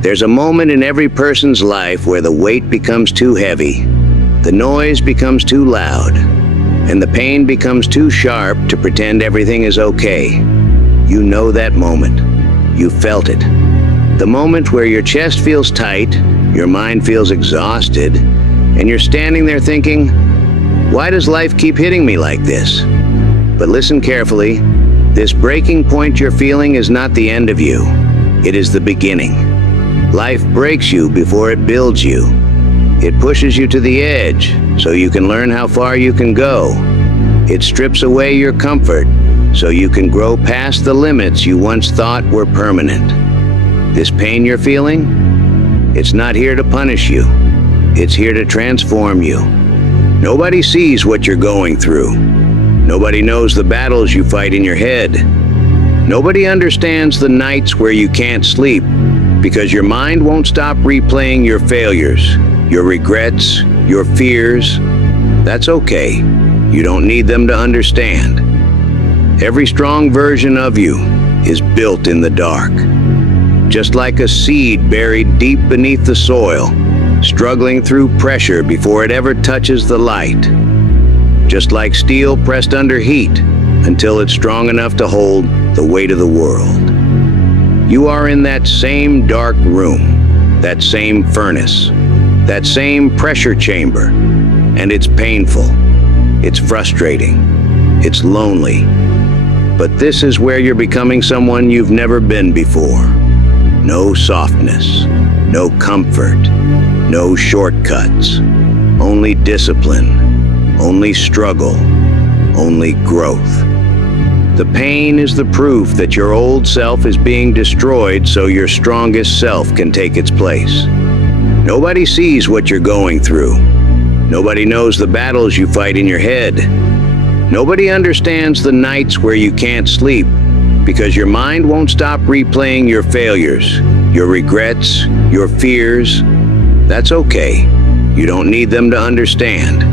There's a moment in every person's life where the weight becomes too heavy, the noise becomes too loud, and the pain becomes too sharp to pretend everything is okay. You know that moment. You felt it. The moment where your chest feels tight, your mind feels exhausted, and you're standing there thinking, why does life keep hitting me like this? But listen carefully. This breaking point you're feeling is not the end of you. It is the beginning. Life breaks you before it builds you. It pushes you to the edge so you can learn how far you can go. It strips away your comfort so you can grow past the limits you once thought were permanent. This pain you're feeling, it's not here to punish you. It's here to transform you. Nobody sees what you're going through. Nobody knows the battles you fight in your head. Nobody understands the nights where you can't sleep because your mind won't stop replaying your failures, your regrets, your fears. That's okay. You don't need them to understand. Every strong version of you is built in the dark. Just like a seed buried deep beneath the soil, struggling through pressure before it ever touches the light. Just like steel pressed under heat until it's strong enough to hold the weight of the world. You are in that same dark room, that same furnace, that same pressure chamber, and it's painful, it's frustrating, it's lonely. But this is where you're becoming someone you've never been before. No softness, no comfort, no shortcuts, only discipline, only struggle, only growth. The pain is the proof that your old self is being destroyed so your strongest self can take its place. Nobody sees what you're going through. Nobody knows the battles you fight in your head. Nobody understands the nights where you can't sleep because your mind won't stop replaying your failures, your regrets, your fears. That's okay. You don't need them to understand.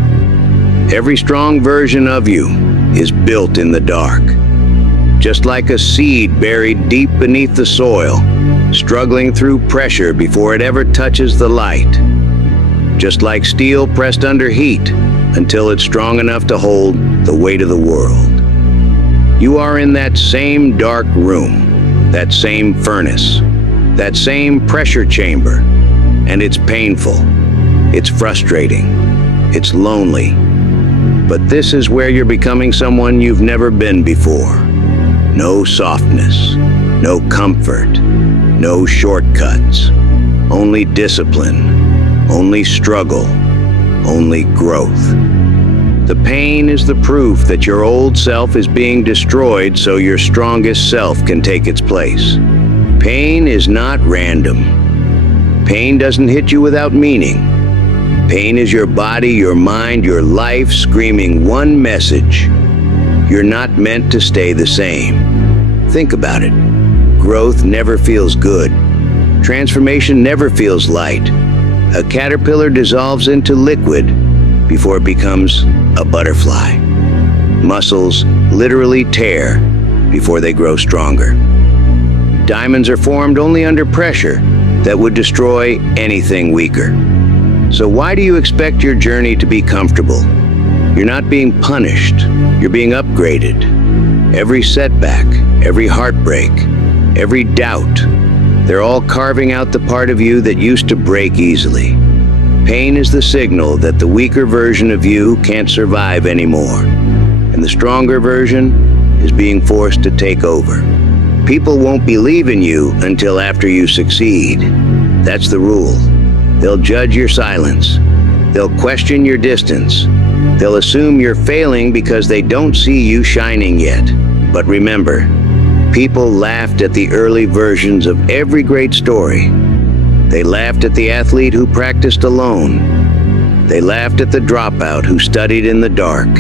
Every strong version of you is built in the dark. Just like a seed buried deep beneath the soil, struggling through pressure before it ever touches the light. Just like steel pressed under heat until it's strong enough to hold the weight of the world. You are in that same dark room, that same furnace, that same pressure chamber, and it's painful, it's frustrating, it's lonely. But this is where you're becoming someone you've never been before. No softness, no comfort, no shortcuts, only discipline, only struggle, only growth. The pain is the proof that your old self is being destroyed so your strongest self can take its place. Pain is not random. Pain doesn't hit you without meaning. Pain is your body, your mind, your life screaming one message. You're not meant to stay the same. Think about it. Growth never feels good. Transformation never feels light. A caterpillar dissolves into liquid before it becomes a butterfly. Muscles literally tear before they grow stronger. Diamonds are formed only under pressure that would destroy anything weaker. So why do you expect your journey to be comfortable? You're not being punished, you're being upgraded. Every setback, every heartbreak, every doubt, they're all carving out the part of you that used to break easily. Pain is the signal that the weaker version of you can't survive anymore, and the stronger version is being forced to take over. People won't believe in you until after you succeed. That's the rule. They'll judge your silence. They'll question your distance. They'll assume you're failing because they don't see you shining yet. But remember, people laughed at the early versions of every great story. They laughed at the athlete who practiced alone. They laughed at the dropout who studied in the dark.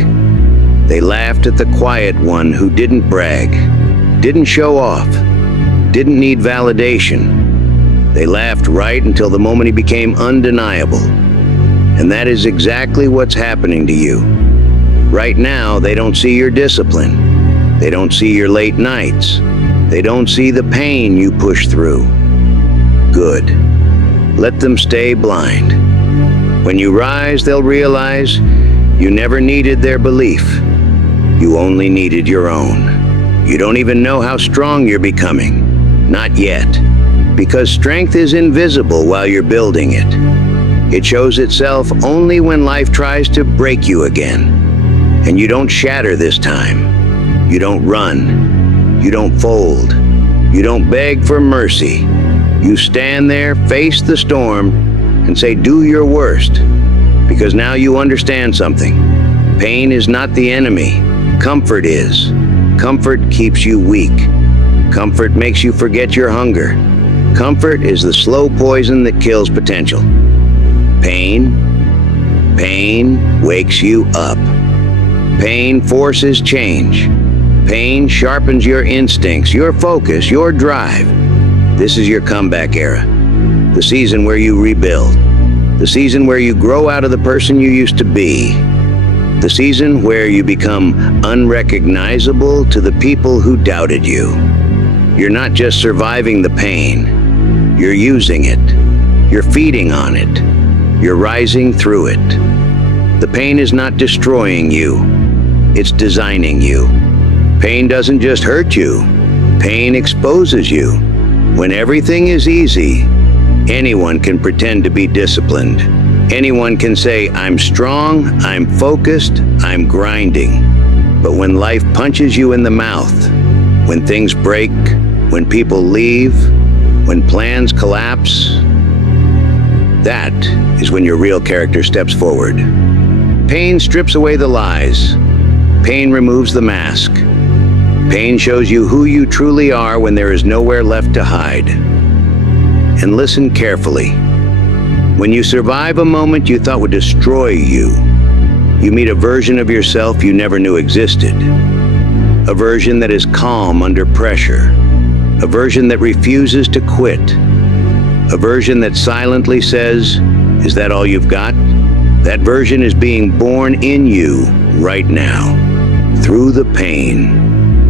They laughed at the quiet one who didn't brag, didn't show off, didn't need validation. They laughed right until the moment he became undeniable. And that is exactly what's happening to you. Right now, they don't see your discipline. They don't see your late nights. They don't see the pain you push through. Good. Let them stay blind. When you rise, they'll realize you never needed their belief. You only needed your own. You don't even know how strong you're becoming. Not yet. Because strength is invisible while you're building it. It shows itself only when life tries to break you again. And you don't shatter this time. You don't run. You don't fold. You don't beg for mercy. You stand there, face the storm, and say, do your worst. Because now you understand something. Pain is not the enemy. Comfort is. Comfort keeps you weak. Comfort makes you forget your hunger. Comfort is the slow poison that kills potential. Pain wakes you up. Pain forces change. Pain sharpens your instincts, your focus, your drive. This is your comeback era. The season where you rebuild. The season where you grow out of the person you used to be. The season where you become unrecognizable to the people who doubted you. You're not just surviving the pain. You're using it. You're feeding on it. You're rising through it. The pain is not destroying you. It's designing you. Pain doesn't just hurt you. Pain exposes you. When everything is easy, anyone can pretend to be disciplined. Anyone can say, I'm strong, I'm focused, I'm grinding. But when life punches you in the mouth, when things break, when people leave, when plans collapse, that is when your real character steps forward. Pain strips away the lies. Pain removes the mask. Pain shows you who you truly are when there is nowhere left to hide. And listen carefully. When you survive a moment you thought would destroy you, you meet a version of yourself you never knew existed. A version that is calm under pressure. A version that refuses to quit. A version that silently says, is that all you've got? That version is being born in you right now. Through the pain,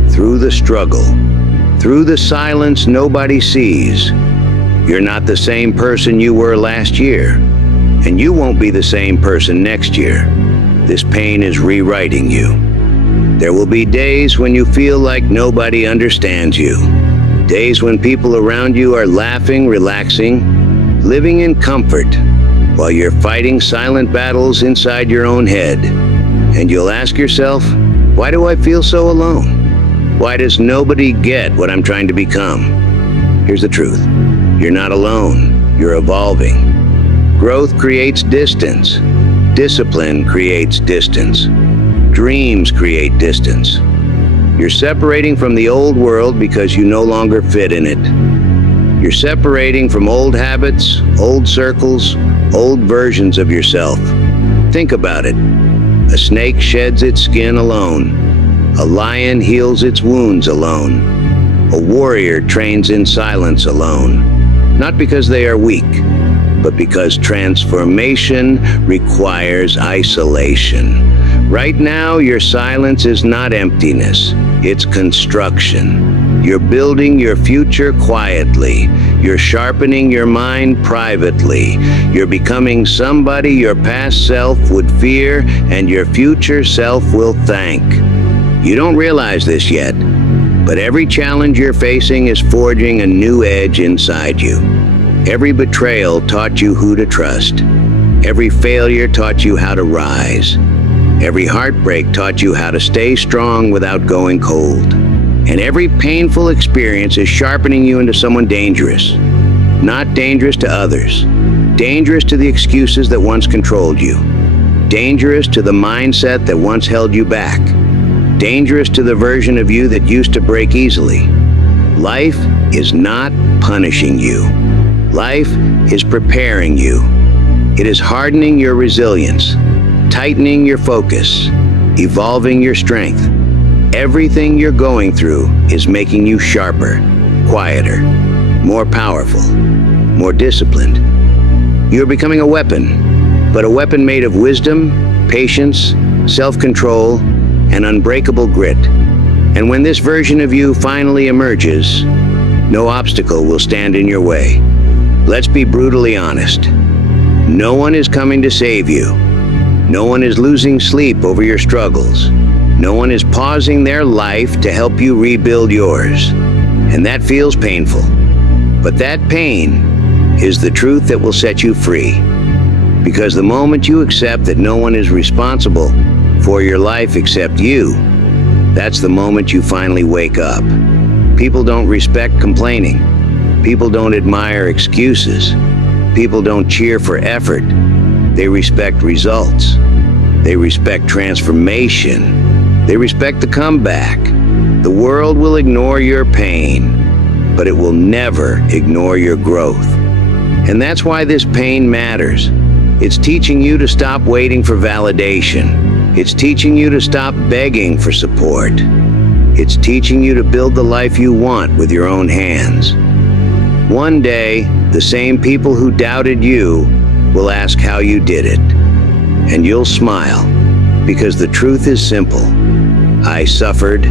through the struggle, through the silence nobody sees. You're not the same person you were last year, and you won't be the same person next year. This pain is rewriting you. There will be days when you feel like nobody understands you. Days when people around you are laughing, relaxing, living in comfort, while you're fighting silent battles inside your own head. And you'll ask yourself, why do I feel so alone? Why does nobody get what I'm trying to become? Here's the truth. You're not alone. You're evolving. Growth creates distance. Discipline creates distance. Dreams create distance. You're separating from the old world because you no longer fit in it. You're separating from old habits, old circles, old versions of yourself. Think about it. A snake sheds its skin alone. A lion heals its wounds alone. A warrior trains in silence alone. Not because they are weak, but because transformation requires isolation. Right now, your silence is not emptiness, it's construction. You're building your future quietly. You're sharpening your mind privately. You're becoming somebody your past self would fear and your future self will thank. You don't realize this yet, but every challenge you're facing is forging a new edge inside you. Every betrayal taught you who to trust. Every failure taught you how to rise. Every heartbreak taught you how to stay strong without going cold. And every painful experience is sharpening you into someone dangerous. Not dangerous to others. Dangerous to the excuses that once controlled you. Dangerous to the mindset that once held you back. Dangerous to the version of you that used to break easily. Life is not punishing you. Life is preparing you. It is hardening your resilience, tightening your focus, evolving your strength. Everything you're going through is making you sharper, quieter, more powerful, more disciplined. You're becoming a weapon, but a weapon made of wisdom, patience, self-control, and unbreakable grit. And when this version of you finally emerges, no obstacle will stand in your way. Let's be brutally honest. No one is coming to save you. No one is losing sleep over your struggles. No one is pausing their life to help you rebuild yours. And that feels painful. But that pain is the truth that will set you free. Because the moment you accept that no one is responsible for your life except you, that's the moment you finally wake up. People don't respect complaining. People don't admire excuses. People don't cheer for effort. They respect results. They respect transformation. They respect the comeback. The world will ignore your pain, but it will never ignore your growth. And that's why this pain matters. It's teaching you to stop waiting for validation. It's teaching you to stop begging for support. It's teaching you to build the life you want with your own hands. One day, the same people who doubted you will ask how you did it. And you'll smile, because the truth is simple. I suffered,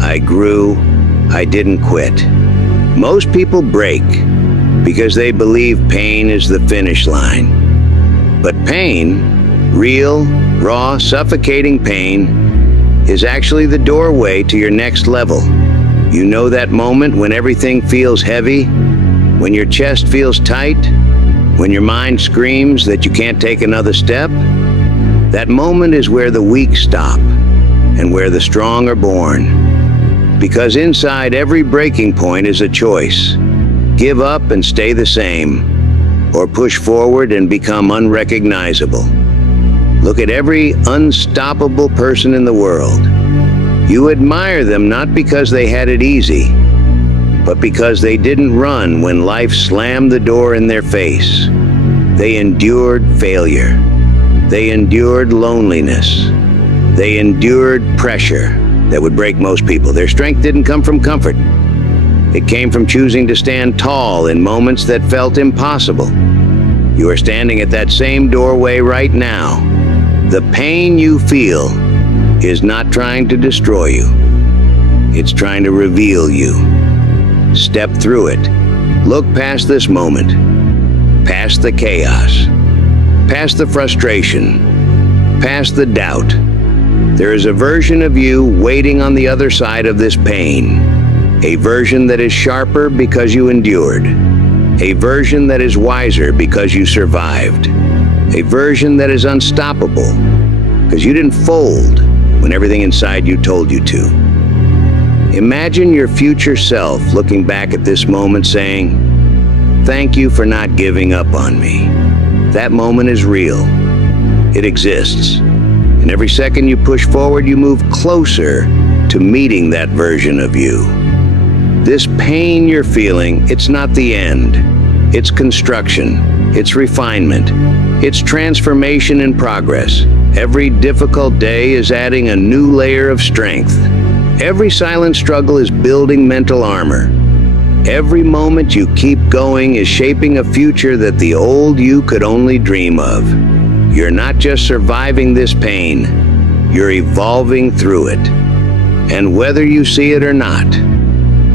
I grew, I didn't quit. Most people break because they believe pain is the finish line. But pain, real, raw, suffocating pain, is actually the doorway to your next level. You know that moment when everything feels heavy, when your chest feels tight, when your mind screams that you can't take another step? That moment is where the weak stop and where the strong are born. Because inside every breaking point is a choice. Give up and stay the same, or push forward and become unrecognizable. Look at every unstoppable person in the world. You admire them not because they had it easy, but because they didn't run when life slammed the door in their face. They endured failure. They endured loneliness. They endured pressure that would break most people. Their strength didn't come from comfort. It came from choosing to stand tall in moments that felt impossible. You are standing at that same doorway right now. The pain you feel is not trying to destroy you. It's trying to reveal you. Step through it. Look past this moment, past the chaos, past the frustration, past the doubt. There is a version of you waiting on the other side of this pain. A version that is sharper because you endured. A version that is wiser because you survived. A version that is unstoppable because you didn't fold when everything inside you told you to. Imagine your future self looking back at this moment saying, "Thank you for not giving up on me." That moment is real. It exists. And every second you push forward, you move closer to meeting that version of you. This pain you're feeling, it's not the end. It's construction. It's refinement. It's transformation in progress. Every difficult day is adding a new layer of strength. Every silent struggle is building mental armor. Every moment you keep going is shaping a future that the old you could only dream of. You're not just surviving this pain, you're evolving through it. And whether you see it or not,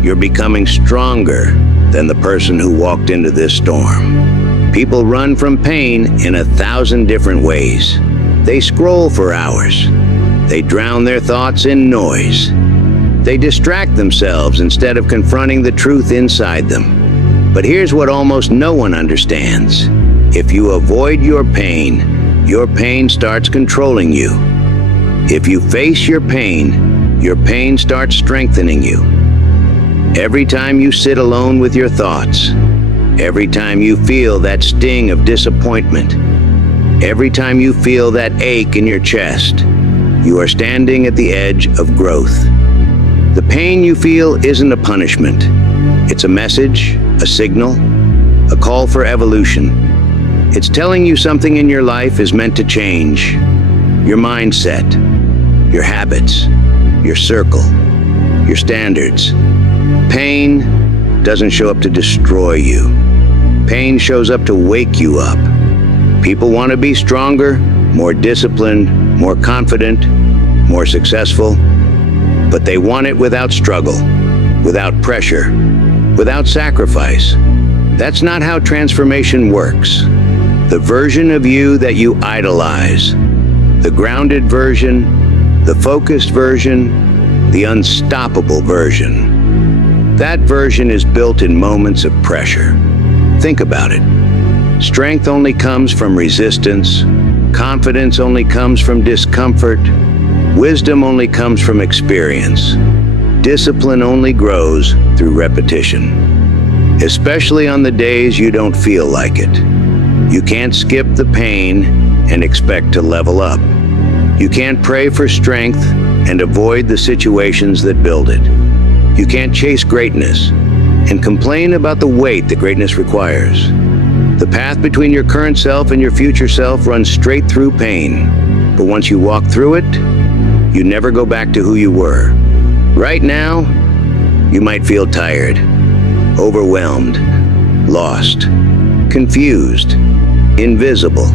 you're becoming stronger than the person who walked into this storm. People run from pain in 1,000 different ways. They scroll for hours. They drown their thoughts in noise. They distract themselves instead of confronting the truth inside them. But here's what almost no one understands. If you avoid your pain starts controlling you. If you face your pain starts strengthening you. Every time you sit alone with your thoughts, every time you feel that sting of disappointment, every time you feel that ache in your chest, you are standing at the edge of growth. The pain you feel isn't a punishment. It's a message, a signal, a call for evolution. It's telling you something in your life is meant to change. Your mindset, your habits, your circle, your standards. Pain doesn't show up to destroy you. Pain shows up to wake you up. People want to be stronger, more disciplined, more confident, more successful, but they want it without struggle, without pressure, without sacrifice. That's not how transformation works. The version of you that you idolize, the grounded version, the focused version, the unstoppable version. That version is built in moments of pressure. Think about it. Strength only comes from resistance. Confidence only comes from discomfort. Wisdom only comes from experience. Discipline only grows through repetition. Especially on the days you don't feel like it. You can't skip the pain and expect to level up. You can't pray for strength and avoid the situations that build it. You can't chase greatness and complain about the weight that greatness requires. The path between your current self and your future self runs straight through pain. But once you walk through it, you never go back to who you were. Right now, you might feel tired, overwhelmed, lost, confused, invisible.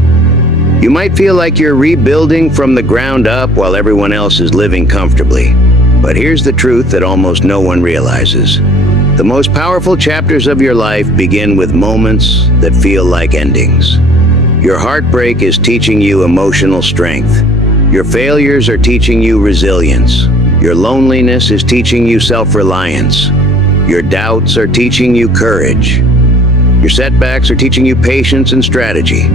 You might feel like you're rebuilding from the ground up while everyone else is living comfortably. But here's the truth that almost no one realizes. The most powerful chapters of your life begin with moments that feel like endings. Your heartbreak is teaching you emotional strength. Your failures are teaching you resilience. Your loneliness is teaching you self-reliance. Your doubts are teaching you courage. Your setbacks are teaching you patience and strategy.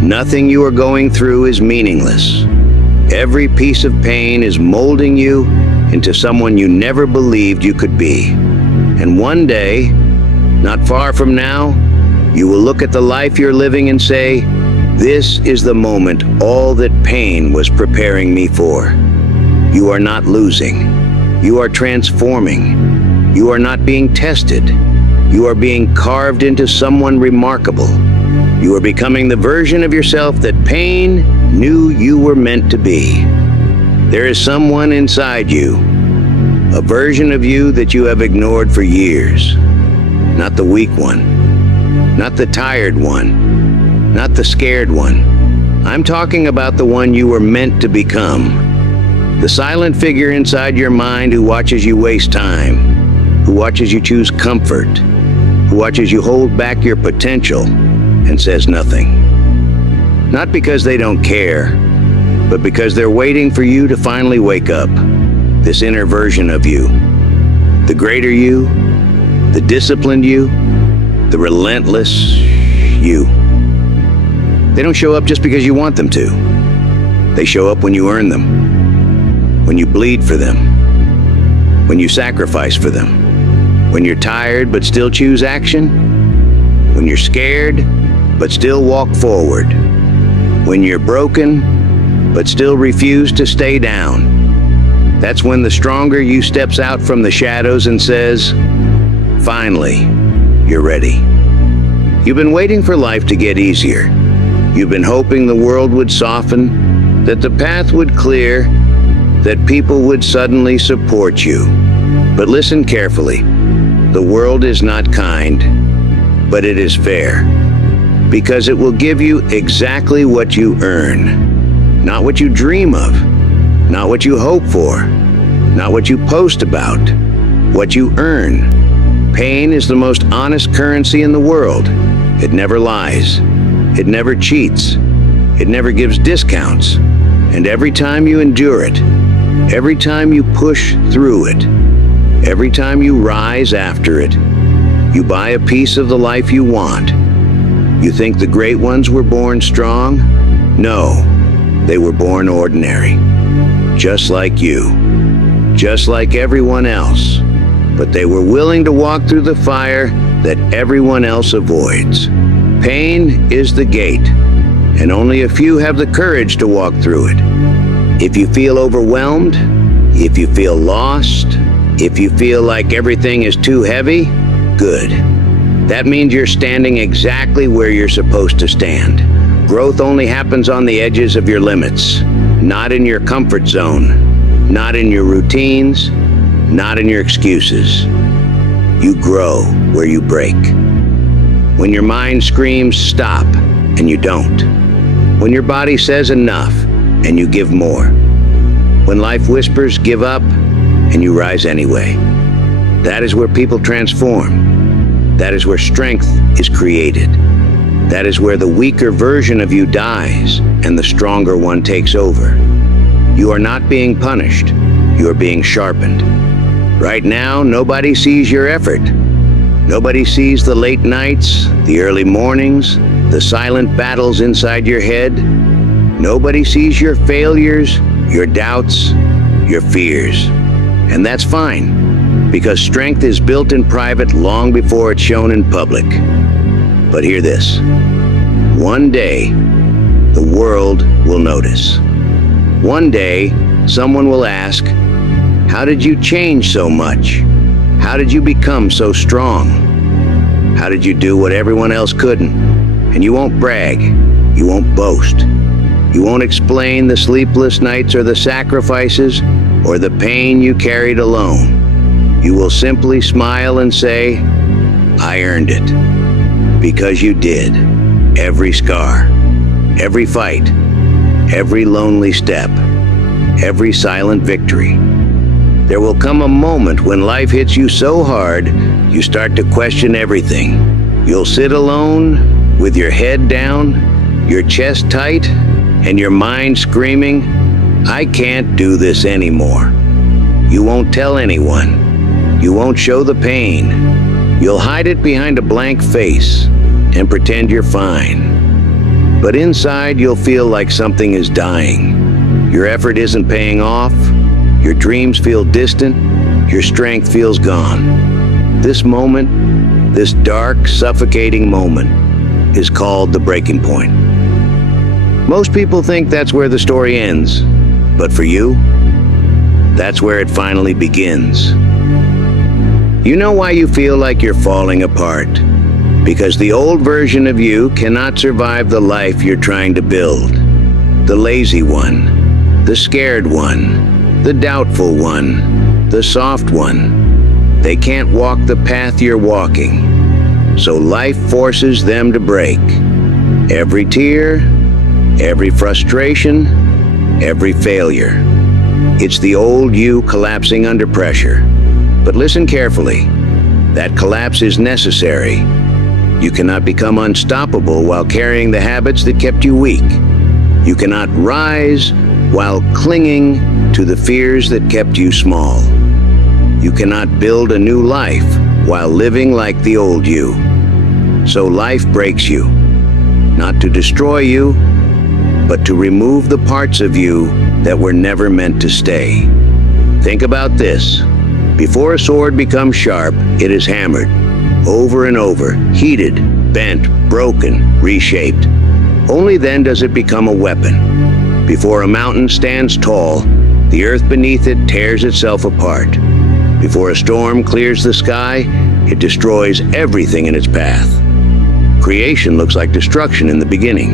Nothing you are going through is meaningless. Every piece of pain is molding you into someone you never believed you could be. And one day, not far from now, you will look at the life you're living and say, "This is the moment all that pain was preparing me for." You are not losing. You are transforming. You are not being tested. You are being carved into someone remarkable. You are becoming the version of yourself that pain knew you were meant to be. There is someone inside you, a version of you that you have ignored for years. Not the weak one, not the tired one, not the scared one. I'm talking about the one you were meant to become. The silent figure inside your mind who watches you waste time, who watches you choose comfort, who watches you hold back your potential and says nothing. Not because they don't care, but because they're waiting for you to finally wake up. This inner version of you, the greater you, the disciplined you, the relentless you. They don't show up just because you want them to. They show up when you earn them, when you bleed for them, when you sacrifice for them, when you're tired but still choose action, when you're scared but still walk forward, when you're broken but still refuse to stay down. That's when the stronger you steps out from the shadows and says, "Finally, you're ready." You've been waiting for life to get easier. You've been hoping the world would soften, that the path would clear, that people would suddenly support you. But listen carefully. The world is not kind, but it is fair. Because it will give you exactly what you earn. Not what you dream of. Not what you hope for. Not what you post about. What you earn. Pain is the most honest currency in the world. It never lies. It never cheats. It never gives discounts. And every time you endure it, every time you push through it, every time you rise after it, you buy a piece of the life you want. You think the great ones were born strong? No, they were born ordinary. Just like you. Just like everyone else. But they were willing to walk through the fire that everyone else avoids. Pain is the gate, and only a few have the courage to walk through it. If you feel overwhelmed, if you feel lost, if you feel like everything is too heavy, good. That means you're standing exactly where you're supposed to stand. Growth only happens on the edges of your limits, not in your comfort zone, not in your routines, not in your excuses. You grow where you break. When your mind screams stop and you don't. When your body says enough and you give more. When life whispers give up and you rise anyway. That is where people transform. That is where strength is created. That is where the weaker version of you dies and the stronger one takes over. You are not being punished. You are being sharpened. Right now, nobody sees your effort. Nobody sees the late nights, the early mornings, the silent battles inside your head. Nobody sees your failures, your doubts, your fears. And that's fine, because strength is built in private long before it's shown in public. But hear this. One day, the world will notice. One day, someone will ask, "How did you change so much? How did you become so strong? How did you do what everyone else couldn't?" And you won't brag. You won't boast. You won't explain the sleepless nights or the sacrifices or the pain you carried alone. You will simply smile and say, "I earned it." Because you did. Every scar, every fight, every lonely step, every silent victory. There will come a moment when life hits you so hard, you start to question everything. You'll sit alone, with your head down, your chest tight, and your mind screaming, "I can't do this anymore." You won't tell anyone. You won't show the pain. You'll hide it behind a blank face and pretend you're fine. But inside, you'll feel like something is dying. Your effort isn't paying off. Your dreams feel distant. Your strength feels gone. This moment, this dark, suffocating moment, is called the breaking point. Most people think that's where the story ends. But for you, that's where it finally begins. You know why you feel like you're falling apart? Because the old version of you cannot survive the life you're trying to build. The lazy one, the scared one, the doubtful one, the soft one. They can't walk the path you're walking. So life forces them to break. Every tear, every frustration, every failure. It's the old you collapsing under pressure. But listen carefully. That collapse is necessary. You cannot become unstoppable while carrying the habits that kept you weak. You cannot rise while clinging to the fears that kept you small. You cannot build a new life while living like the old you. So life breaks you, not to destroy you, but to remove the parts of you that were never meant to stay. Think about this. Before a sword becomes sharp, it is hammered, over and over, heated, bent, broken, reshaped. Only then does it become a weapon. Before a mountain stands tall, the earth beneath it tears itself apart. Before a storm clears the sky, it destroys everything in its path. Creation looks like destruction in the beginning.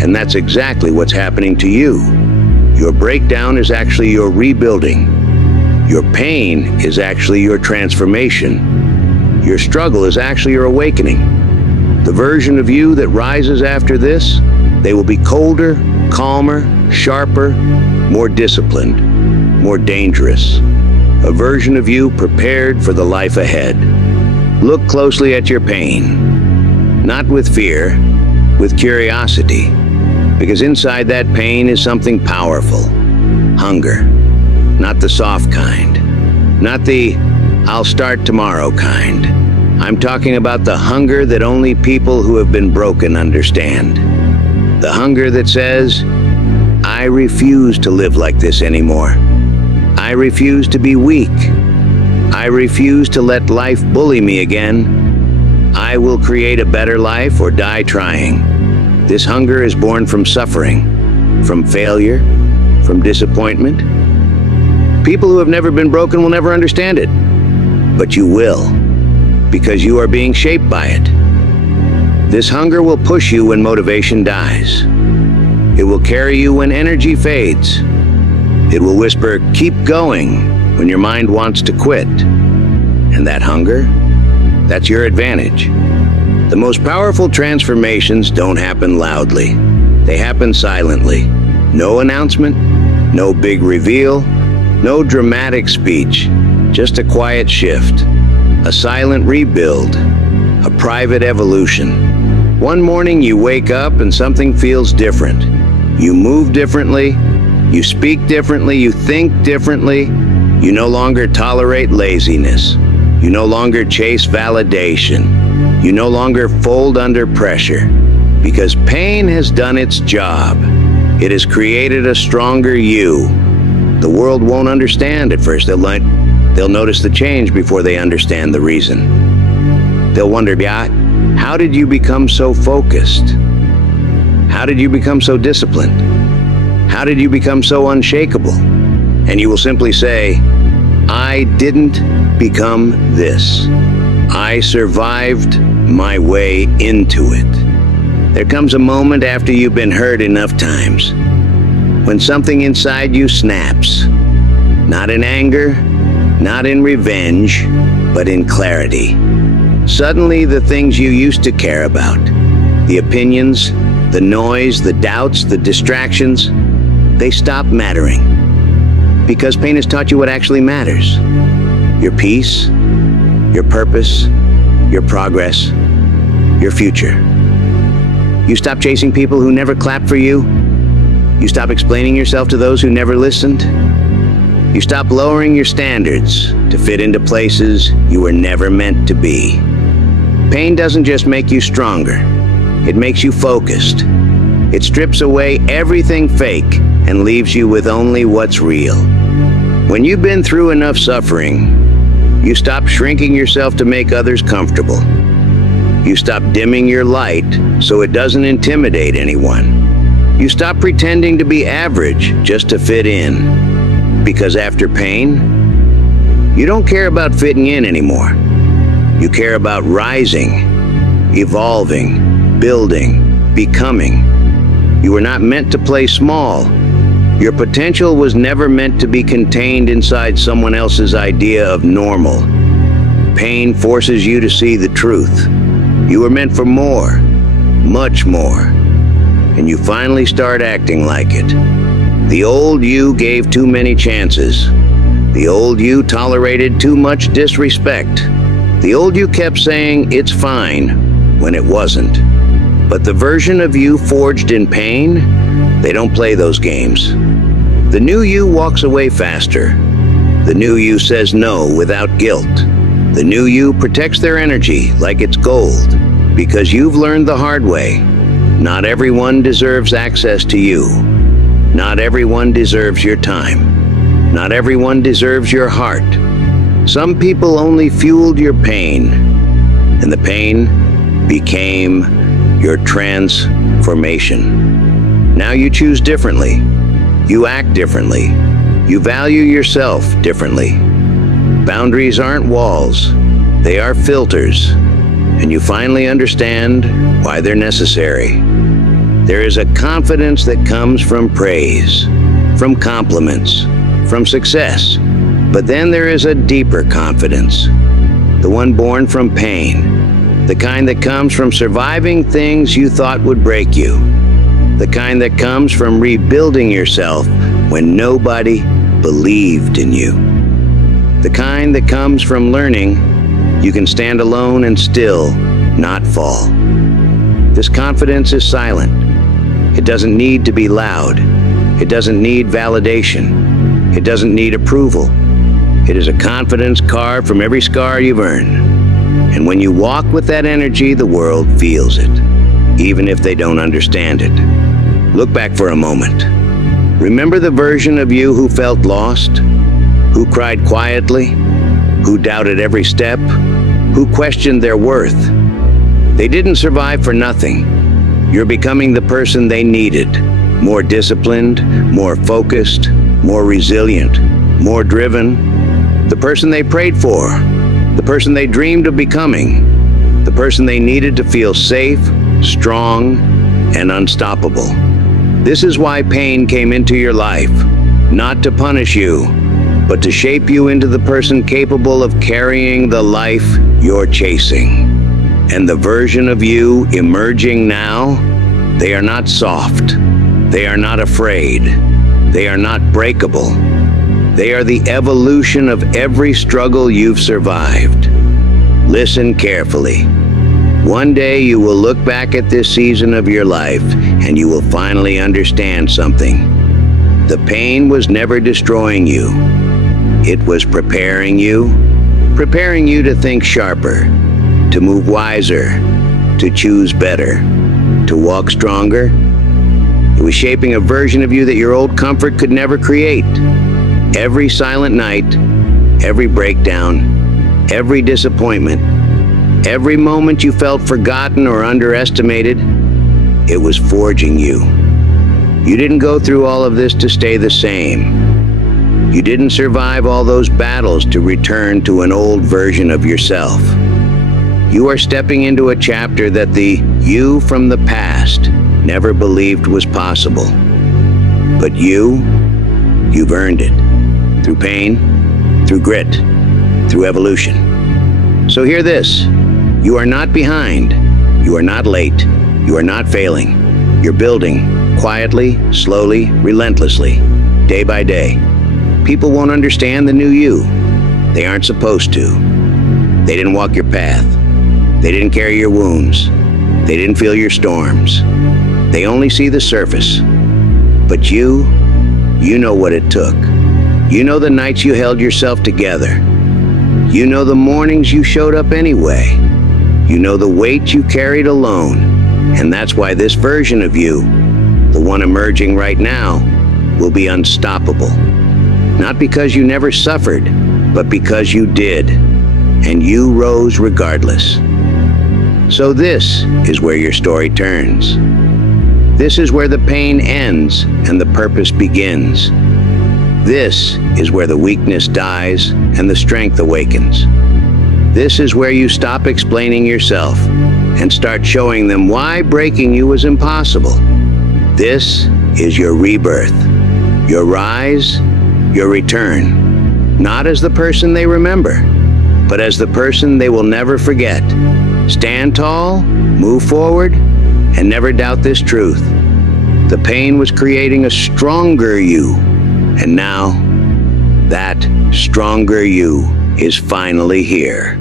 And that's exactly what's happening to you. Your breakdown is actually your rebuilding. Your pain is actually your transformation. Your struggle is actually your awakening. The version of you that rises after this, they will be colder, calmer, sharper, more disciplined, more dangerous. A version of you prepared for the life ahead. Look closely at your pain. Not with fear, with curiosity. Because inside that pain is something powerful. Hunger. Not the soft kind. Not the "I'll start tomorrow" kind. I'm talking about the hunger that only people who have been broken understand. The hunger that says, "I refuse to live like this anymore. I refuse to be weak. I refuse to let life bully me again. I will create a better life or die trying." This hunger is born from suffering, from failure, from disappointment. People who have never been broken will never understand it. But you will, because you are being shaped by it. This hunger will push you when motivation dies. It will carry you when energy fades. It will whisper, "Keep going," when your mind wants to quit. And that hunger, that's your advantage. The most powerful transformations don't happen loudly. They happen silently. No announcement, no big reveal, no dramatic speech, just a quiet shift, a silent rebuild, a private evolution. One morning you wake up and something feels different. You move differently, you speak differently, you think differently. You no longer tolerate laziness. You no longer chase validation. You no longer fold under pressure. Because pain has done its job. It has created a stronger you. The world won't understand at first. They'll notice the change before they understand the reason. They'll wonder, how did you become so focused? How did you become so disciplined? How did you become so unshakable? And you will simply say, I didn't become this. I survived my way into it. There comes a moment after you've been hurt enough times when something inside you snaps. Not in anger, not in revenge, but in clarity. Suddenly the things you used to care about, the opinions, the noise, the doubts, the distractions, they stop mattering. Because pain has taught you what actually matters. Your peace, your purpose, your progress, your future. You stop chasing people who never clapped for you. You stop explaining yourself to those who never listened. You stop lowering your standards to fit into places you were never meant to be. Pain doesn't just make you stronger. It makes you focused. It strips away everything fake and leaves you with only what's real. When you've been through enough suffering, you stop shrinking yourself to make others comfortable. You stop dimming your light so it doesn't intimidate anyone. You stop pretending to be average just to fit in. Because after pain, you don't care about fitting in anymore. You care about rising, evolving, building, becoming. You were not meant to play small. Your potential was never meant to be contained inside someone else's idea of normal. Pain forces you to see the truth. You were meant for more, much more, and you finally start acting like it. The old you gave too many chances. The old you tolerated too much disrespect. The old you kept saying, it's fine, when it wasn't. But the version of you forged in pain, they don't play those games. The new you walks away faster. The new you says no without guilt. The new you protects their energy like it's gold, because you've learned the hard way. Not everyone deserves access to you. Not everyone deserves your time. Not everyone deserves your heart. Some people only fueled your pain, and the pain became your transformation. Now you choose differently. You act differently. You value yourself differently. Boundaries aren't walls, they are filters, and you finally understand why they're necessary. There is a confidence that comes from praise, from compliments, from success, but then there is a deeper confidence, the one born from pain, the kind that comes from surviving things you thought would break you, the kind that comes from rebuilding yourself when nobody believed in you. The kind that comes from learning you can stand alone and still not fall. This confidence is silent. It doesn't need to be loud. It doesn't need validation. It doesn't need approval. It is a confidence carved from every scar you've earned. And when you walk with that energy, the world feels it, even if they don't understand it. Look back for a moment. Remember the version of you who felt lost? Who cried quietly, who doubted every step, who questioned their worth. They didn't survive for nothing. You're becoming the person they needed, more disciplined, more focused, more resilient, more driven, the person they prayed for, the person they dreamed of becoming, the person they needed to feel safe, strong, and unstoppable. This is why pain came into your life, not to punish you, but to shape you into the person capable of carrying the life you're chasing. And the version of you emerging now, they are not soft. They are not afraid. They are not breakable. They are the evolution of every struggle you've survived. Listen carefully. One day you will look back at this season of your life and you will finally understand something. The pain was never destroying you. It was preparing you to think sharper, to move wiser, to choose better, to walk stronger. It was shaping a version of you that your old comfort could never create. Every silent night, every breakdown, every disappointment, every moment you felt forgotten or underestimated, it was forging you. You didn't go through all of this to stay the same. You didn't survive all those battles to return to an old version of yourself. You are stepping into a chapter that the you from the past never believed was possible. But you've earned it. Through pain, through grit, through evolution. So hear this. You are not behind. You are not late. You are not failing. You're building, quietly, slowly, relentlessly, day by day. People won't understand the new you. They aren't supposed to. They didn't walk your path. They didn't carry your wounds. They didn't feel your storms. They only see the surface. But you know what it took. You know the nights you held yourself together. You know the mornings you showed up anyway. You know the weight you carried alone. And that's why this version of you, the one emerging right now, will be unstoppable. Not because you never suffered, but because you did. And you rose regardless. So this is where your story turns. This is where the pain ends and the purpose begins. This is where the weakness dies and the strength awakens. This is where you stop explaining yourself and start showing them why breaking you was impossible. This is your rebirth, your rise, your return. Not as the person they remember, but as the person they will never forget. Stand tall, move forward, and never doubt this truth. The pain was creating a stronger you, and now that stronger you is finally here.